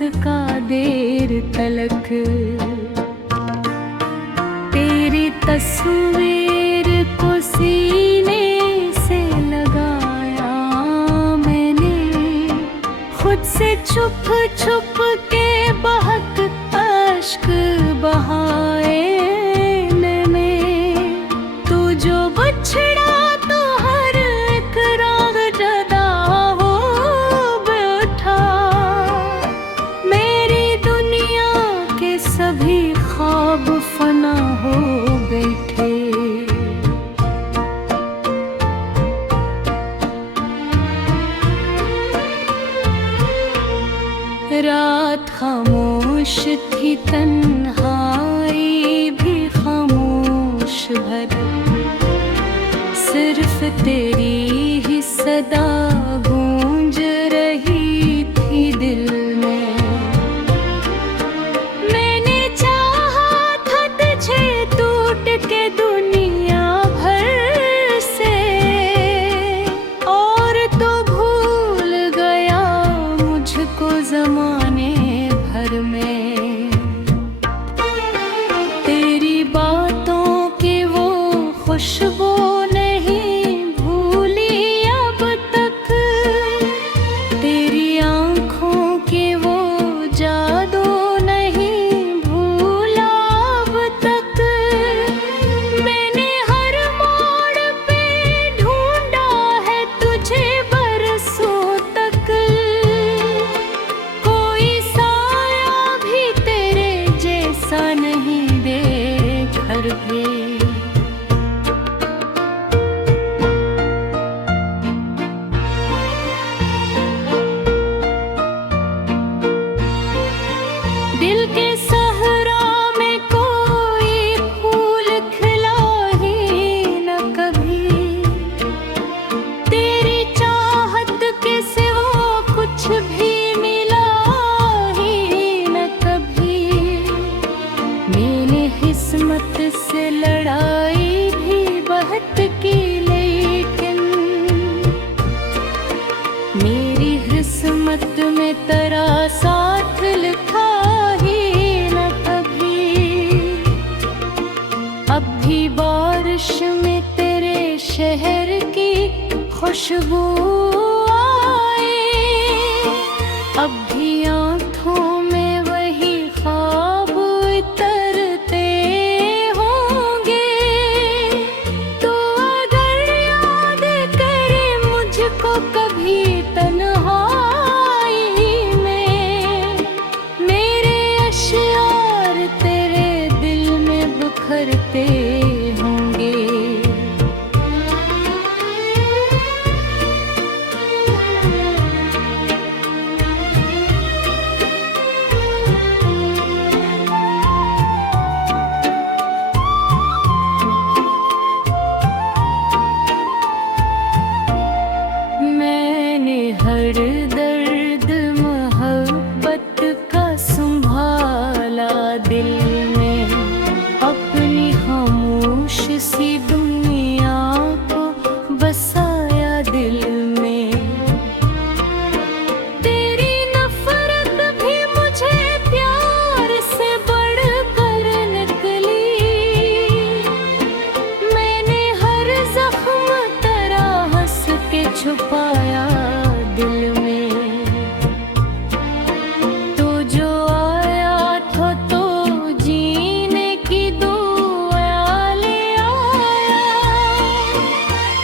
मुस्का देर तलक। तेरी तस्वीर को सीने से लगाया मैंने, खुद से छुप छुप के बहुत अश्क बहाए मैंने। तू जो बछड़ा तो हर एक राग जदा हो बैठा, मेरी दुनिया के सभी ख्वाब फना हो बैठे। रात खामोश थी, तन्हाई भी खामोश भर, सिर्फ तेरी ही सदा गूंज रही थी दिल में। मैंने चाहा था तुझे टूट के दुनिया भर से, और तो भूल गया मुझको जमाने भर में। तेरी बातों की वो खुशबू नहीं भूली अब तक, तेरी आंखों की वो जादू नहीं भूला अब तक। मैंने हर मोड़ पे ढूंढा है तुझे बरसों तक, कोई साया भी तेरे जैसा नहीं देखकर भी। दिल के सहरा में कोई फूल खिला ही न कभी, तेरी चाहत के सिवा कुछ भी मिला ही न कभी। मैंने किस्मत से लड़ाई भी बहुत की, लेकिन मेरी किस्मत में तेरा साथ लिखा ही न कभी। अब भी बारिश में तेरे शहर की खुशबू आए, अब भी आंखों में वही ख्वाब उतरते होंगे। तो अगर याद करे मुझको कभी तन्हाई में, मेरे अश्यार तेरे दिल में बिखरते होंगे। मैंने हर दर्द मोहब्बत का संभाला दिल में, अपनी खामोश सी दुनिया को बसाया दिल में। तेरी नफरत भी मुझे प्यार से बढ़कर निकली, मैंने हर जख्म तेरा हंस के छुपाया दिल में। तू जो आया था तो जीने की दुआ ले आया,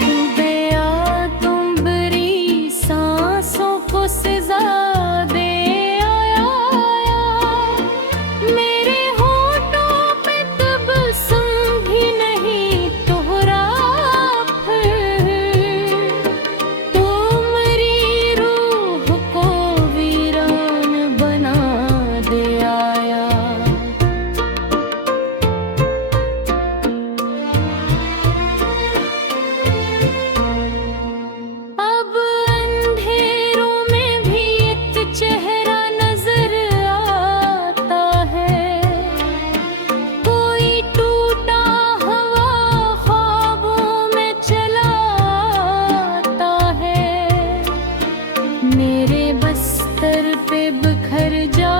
तू बेया तुम बरी सांसों को सजा दे आया। मेरे होठों पे तबस्सुम भी नहीं तोहरा फिर, तू मेरी रूह को वीरान बना दे आया। अब अंधेरों में भी एक चेहरा नजर आता है, कोई टूटा हवा ख्वाबों में चला आता है। मेरे बस्तर पे बिखर जा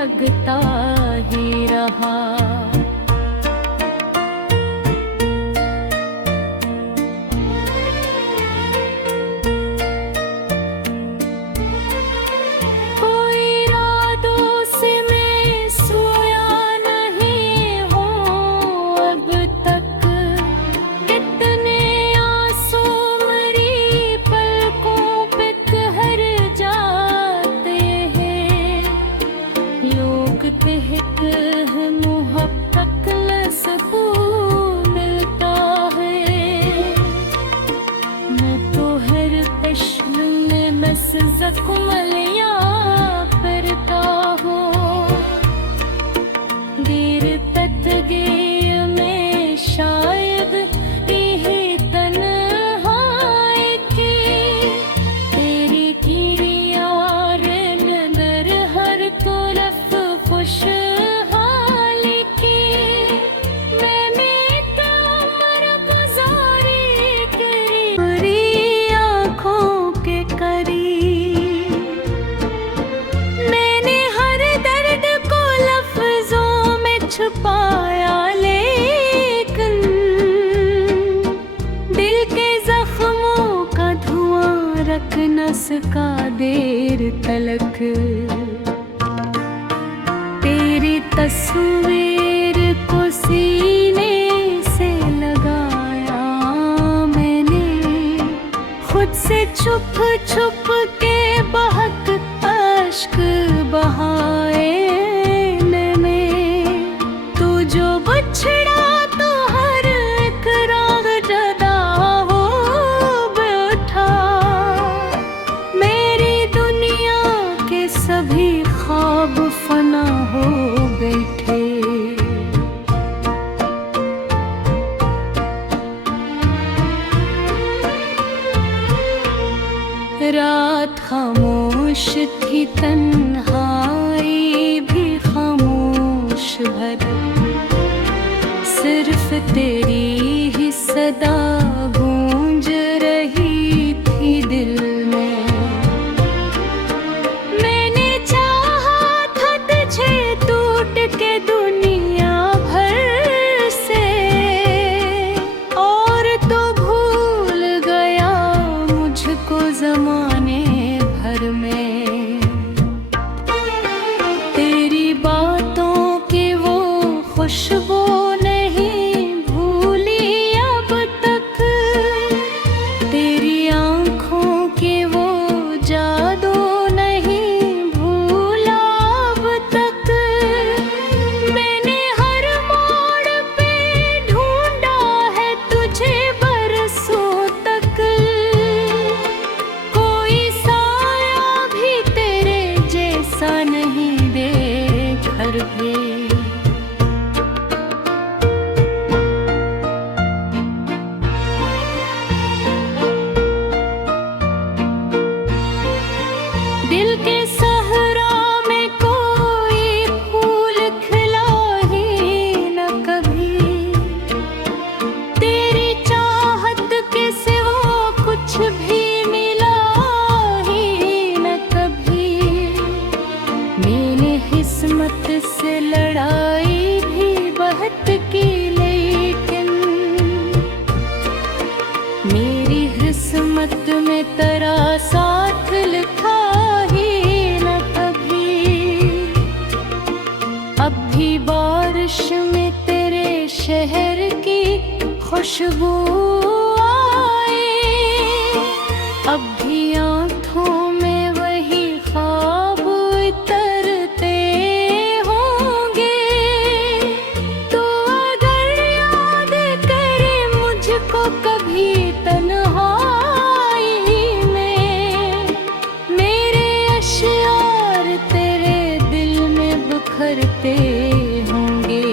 लगता ही रहा। कोई रातों से मैं सोया नहीं हूँ अब तक, कितने आंसू मेरी पलकों पे ठहर जाते हैं। लोग कहते हैं मोहब्बत में सुकून मिलता है, मैं तो हर जश्न में बस ज़ख्मलियाँ करता हूँ। देर तक गए में शायद यही तन्हाई की, तेरी किरियार नजर हर तरफ खुशहाली की। मैंने तो उम्र गुजारी करी बुरी आँखों के करीब, मैंने हर दर्द को लफ्जों में छुपाया, लेकिन दिल के जख्मों का धुआं रख न सका देर तलक। तेरी तस्वीर को सीने से लगाया मैंने, खुद से छुप छुप के बहक अश्क बहाए मैंने। तू जो बछड़ा तो हर एक राग जदा हो बैठा, मेरी दुनिया के सभी ख्वाब फना हो बैठे। रात खामोश थी, तन्हाई भी खामोश भर, सिर्फ तेरी ही सदा गूंज रही थी दिल में। मैंने चाहा था तुझे टूट के दुनिया भर से, और तो भूल गया मुझको ज़माने भर में। तेरी बातों की वो खुशबू नहीं भूली अब तक, तेरी आँखों की वो जादू नहीं भूला अब तक। मैंने हर मोड़ पे ढूंढा है तुझे बरसों तक, कोई साया भी तेरे जैसा नहीं देखकर भी। दिल के सहरा में कोई फूल खिला ही न कभी, तेरी चाहत के सिवा कुछ भी मिला ही न कभी। मैंने किस्मत से लड़ाई भी बहुत की, लेकिन मेरी किस्मत में तेरा साथ लिखा ही न कभी। अब भी बारिश में तेरे शहर की खुशबू आए, अब भी आँखों में वही ख्वाब उतरते होंगे। तो अगर याद करे मुझको कभी तन्हाई में, मेरे अश्यार तेरे दिल में बिखरते होंगे।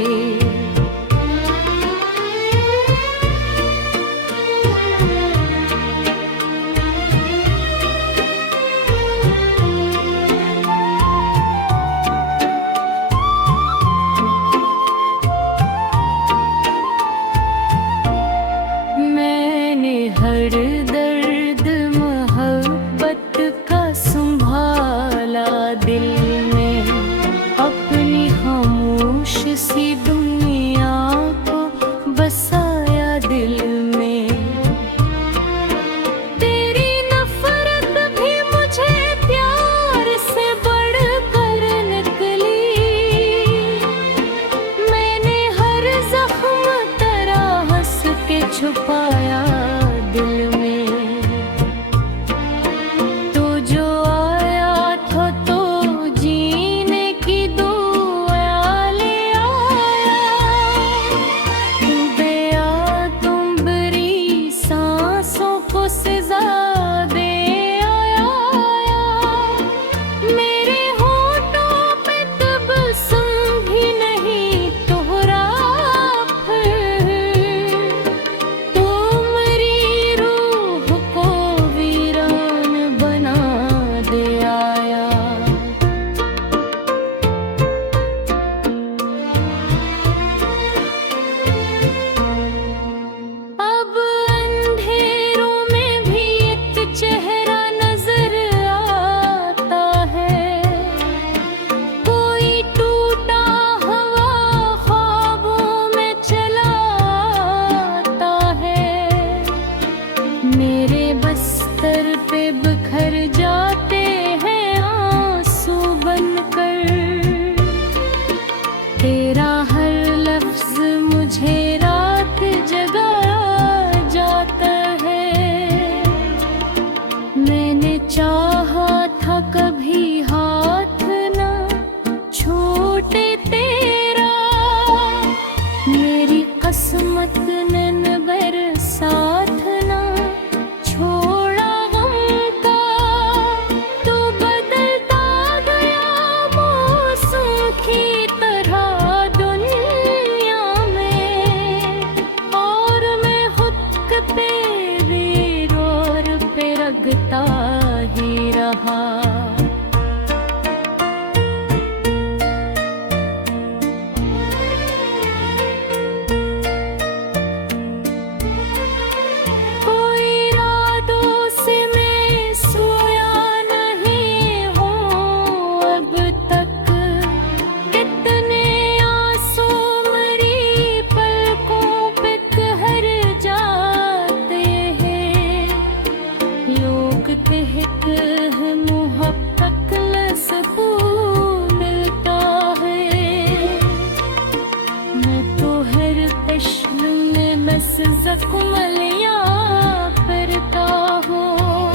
सकमलियाँ फिरता हूँ।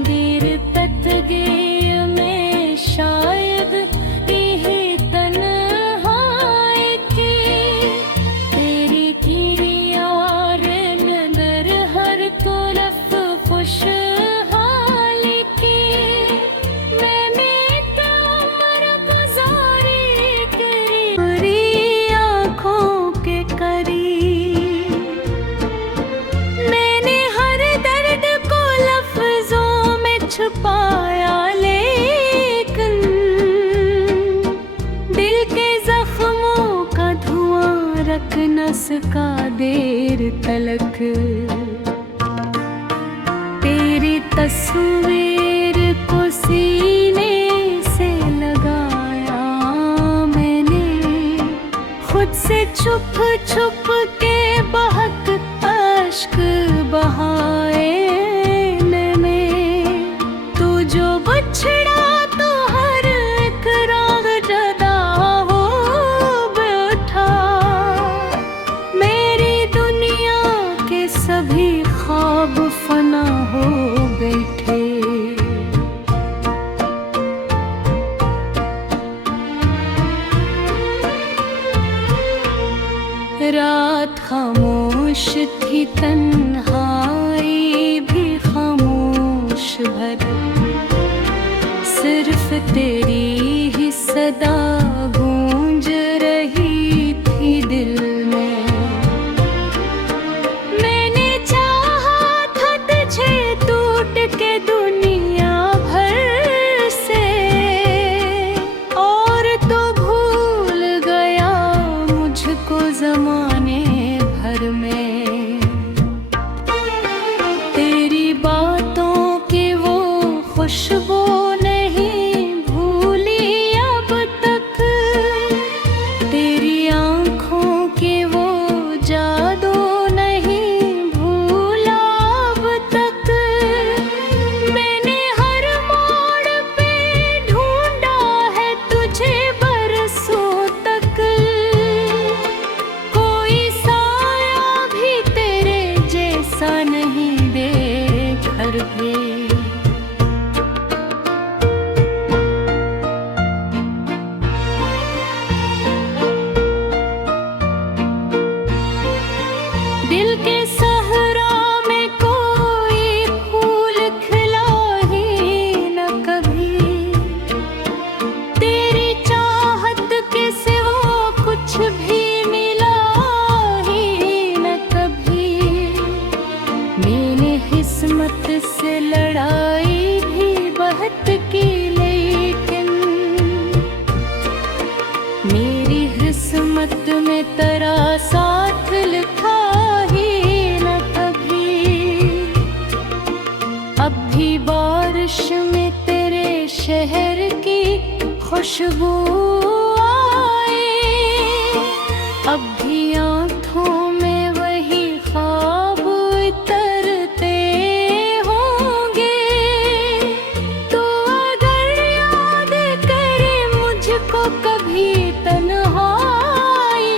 देर तक गेय में शायद यही तन्हाई की, तेरी किरियाँ नजर हर तरफ खुशहाली की। मैंने तो उम्र गुजारी करी बुरी आँखों के करीब, मैंने हर दर्द को लफ्जों में छुपाया, लेकिन दिल के जख्मों का धुआं रख न सका देर तलक। तेरी तस्वीर को सीने से लगाया मैंने, खुद से छुप छुप के बहक अश्क बहाए मैंने। तू जो बछड़ा तो हर एक राग जदा हो बैठा, मेरी दुनिया के सभी ख्वाब फना हो बैठे। रात खामोश थी, तन्हाई भी खामोश भर, सिर्फ तेरी ही सदा गूंज रही थी दिल में। मैंने चाहा था तुझे टूट के दुनिया भर से, और तो भूल गया मुझको जमाने भर में। तेरी बातों की वो खुशबू नहीं भूली अब तक, तेरी आँखों की वो जादू नहीं भूला अब तक। मैंने हर मोड़ पे ढूंढा है तुझे बरसों तक, कोई साया भी तेरे जैसा नहीं देखकर भी। दिल के सहरा में कोई फूल खिला ही न कभी, तेरी चाहत के सिवा कुछ भी मिला ही न कभी। मैंने किस्मत से लड़ाई भी बहुत की, लेकिन मेरी किस्मत में तेरा साथ लिखा ही न कभी। अब भी बारिश में तेरे शहर की खुशबू आए, अब भी आँखों में वही ख्वाब उतरते होंगे। तो अगर याद करे मुझको कभी तन्हाई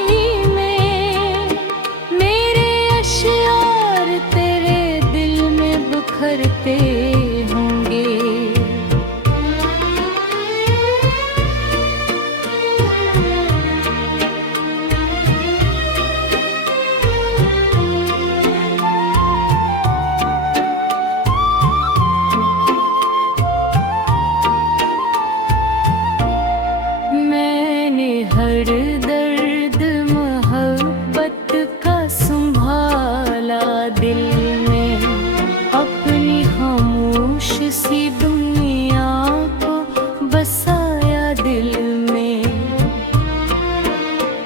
में, मेरे अश्यार तेरे दिल में बिखरते होंगे। मैंने हर दर्द मोहब्बत का संभाला दिल में, अपनी खामोश सी दुनिया को बसाया दिल में।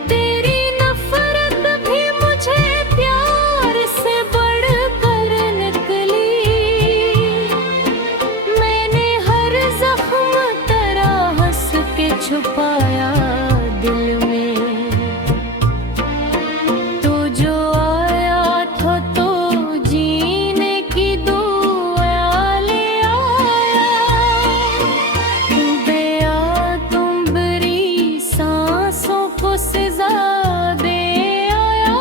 तेरी नफरत भी मुझे प्यार से बढ़कर निकली, मैंने हर जख्म तेरा हंस के छुपाया दिल में। तो जो आया था तो जीने की दुआ ले आया, तुम बरी सांसों को सजा दे आया।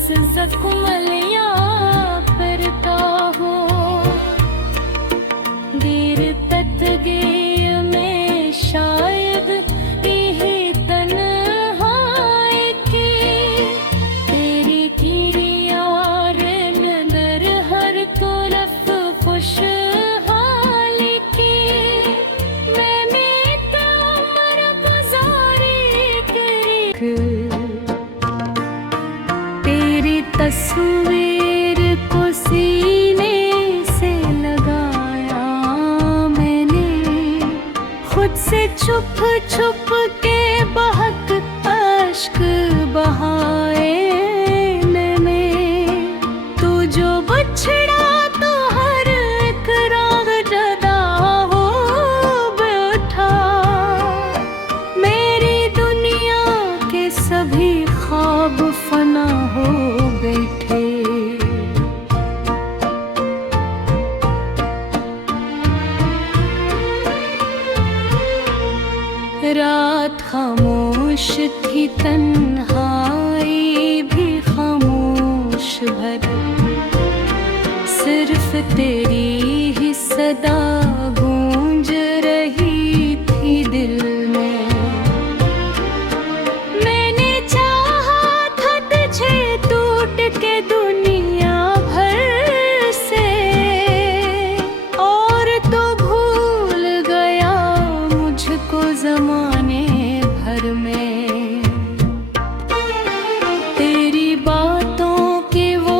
इस जख्मलियाँ फिरता हूँ। देर तक गए में शायद यही तन्हाई की, तेरी किरियार नदर हर तरफ खुशहाली की। मैंने तो उम्र गुजारी करी, तेरी तस्वीर को सीने से लगाया मैंने। खुद से छुप छुप के बहुत अश्क बहाए मैंने। तू जो बछड़ा तो हर एक राग जदा हो बैठा। मेरी दुनिया के सभी ख्वाब फना हो बैठे। रात खामोश थी, तन्हाई भी खामोश भर। सिर्फ तेरी ही सदा गूंज रही थी दिल में। मैंने चाहा था तुझे टूट के दुनिया भर से, और तो भूल गया मुझको जमाने भर में। तेरी बातों की वो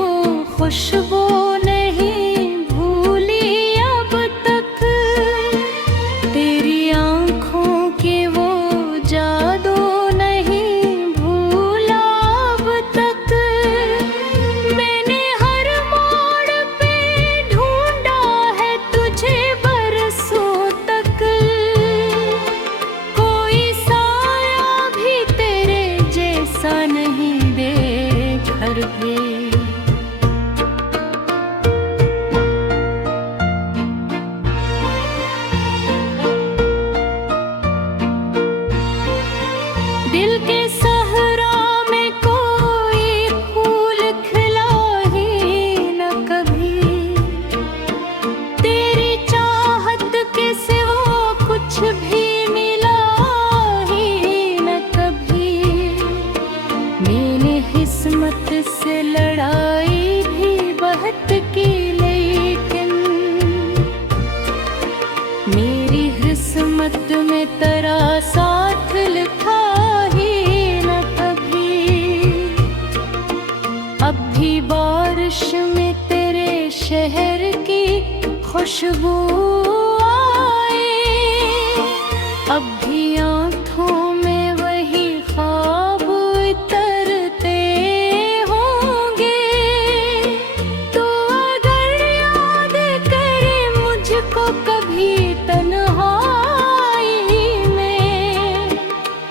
खुशबू नहीं भूली अब तक, तेरी आँखों की वो जादू नहीं भूला अब तक। मैंने हर मोड़ पे ढूंढा है तुझे बरसों तक। कोई साया भी तेरे जैसा नहीं देखकर भी। दिल के सहरा में कोई फूल खिला ही न कभी। तेरी चाहत के सिवा कुछ भी मिला ही न कभी। मैंने किस्मत से लड़ाई भी बहुत की, लेकिन मेरी किस्मत में तेरा साथ लिखा ही न कभी। अब भी बारिश में तेरे शहर की खुशबू आए। अब भी आँखों में वही ख्वाब उतरते होंगे। तो अगर याद करे मुझको कभी तन्हाई में,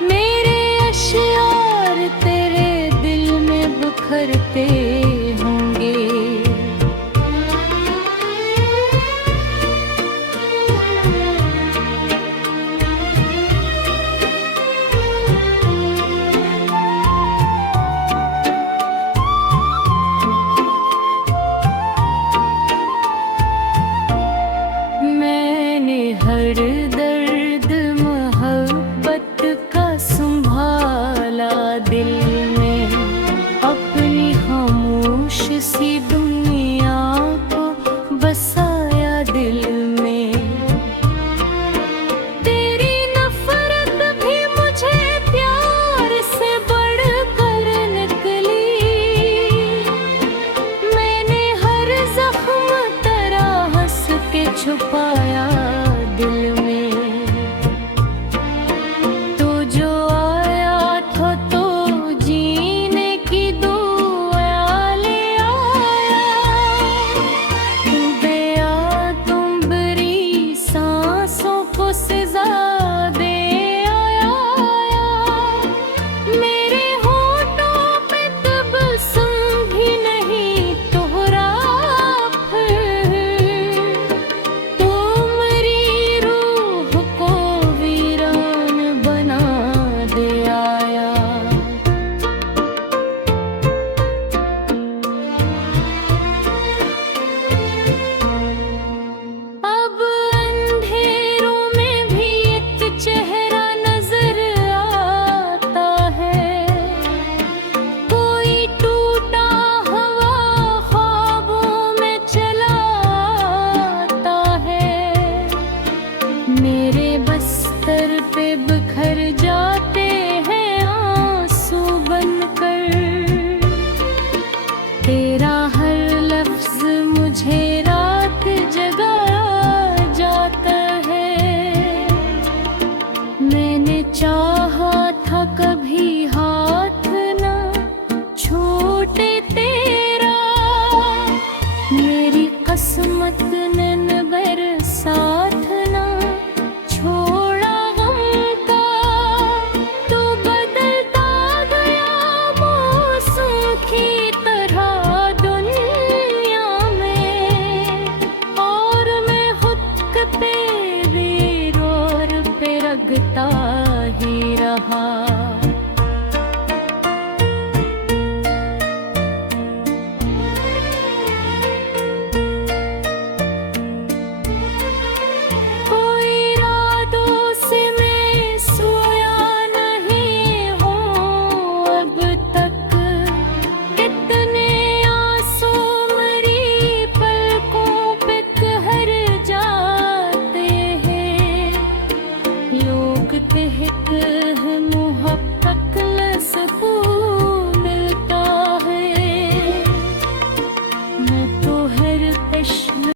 मेरे अश्यार तेरे दिल में बिखरते होंगे। मैंने हर दर्द मोहब्बत का संभाला दिल में, अपनी खामोश सी